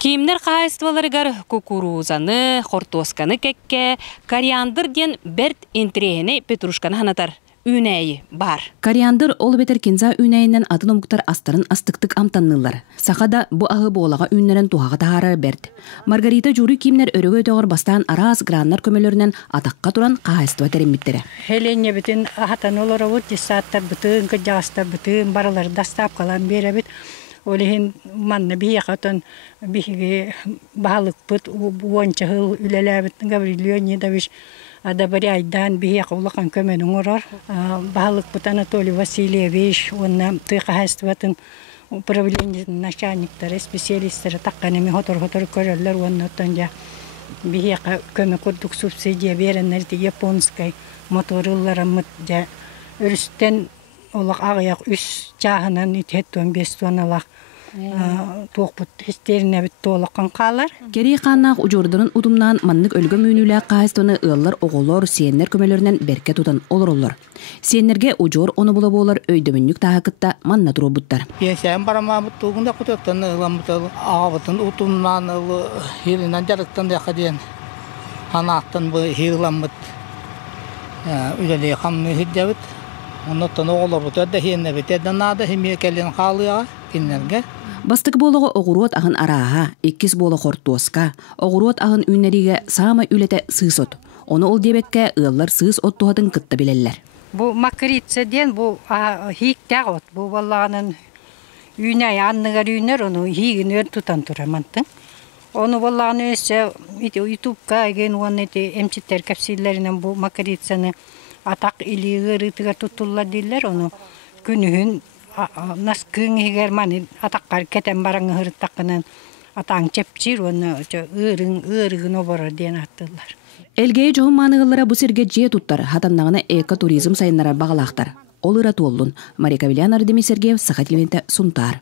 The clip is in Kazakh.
Кимнер қайыстываларыгар кукурузаны, хортосканы кекке, кориандр ден берт интрехіне петрушканы ханатар. Үнәйі бар. Кориандр ол бетер кенза үнәйінен атын омуктар астарын астыктык амтаннылар. Сақада бу ағы болаға үннерен туғаға тағары берд. Маргарита журы кимнер өрөгө өтөғыр бастан араз граннар көмөлөрүнөн атаққа туран қайыстыва тереммиттері. Хелене бітін ағатан олар ауыт, десаттар бітін, күджағыстар бітін, баралар дастап қалан бері біт. Олеген манна бияқатын биге бағалық бұт, уонча ғыл үлелі біт, Гаврил Леонидович Адабари айдан бияқ олақан көменің ұрар. Бағалық бұт Анатолий Васильевич, онна тұйқа хайстыватын управлениятын начальниктары, специалисттары таққанеме хотор-хотор көрерлер, онна оттан жа бияқа көме құрдық субсидия беренлерді японскай моторыллары мұт жа өрістен олақ ағаяқ үш жағынан үтеттуан бестуан алақ тоқпыт истеріне бітті олаққан қалар. Кери қаннақ ұжордырын ұдымнан маннық өлгі мүйнілі қайыстыны ұллар оғылар сиеннер көмелерінен берке тұтан олар олар. Сиеннерге ұжор оны бұла болар өйдіміннік тағықытта манна тұру бұттар. Сәйін барама бұттығында құтыттан ұламытыл ағабытын ұтымнан хилінен жарықтан дәқі дейін қанақтан бұл хиламыт үлелі қамны хиджабыт. Оннотан оғылар бұты өдді хиенне біт әдін ады химия кәлін қалыға кенлерге. Бастық болығы оғыруат ағын араға, еккіз болы хортуасқа, оғыруат ағын үннериге сама үлеті сыз от. Оны ол дебекке ұллар сыз оттуғатын кытты білелер. Бұл макрица ден бұл хиктәғ от. Бұл балағанын үйнәй анныгар үйнер, оны хигін өр тұтан тұрамантың. Оны балағаны өсі ютубқа еген оны әмчеттер кәпсилерінен бұл макрицаны атақ илиғыр ытыгар тұттылар дейлер, оны күнігін нас кыңгер маны атаққар кетен бараңы хырттаққынан атаң чепчир, оны ырығын оборар ден аттылар. Элгей жоғын манығылара бұ серге же тұттар, хатаннағына экотуризм сайынлара бағалақтар. Ол ыра толлун. Мария Кавелян Ардемий Сергеев, Сахатилменте, Сунтар.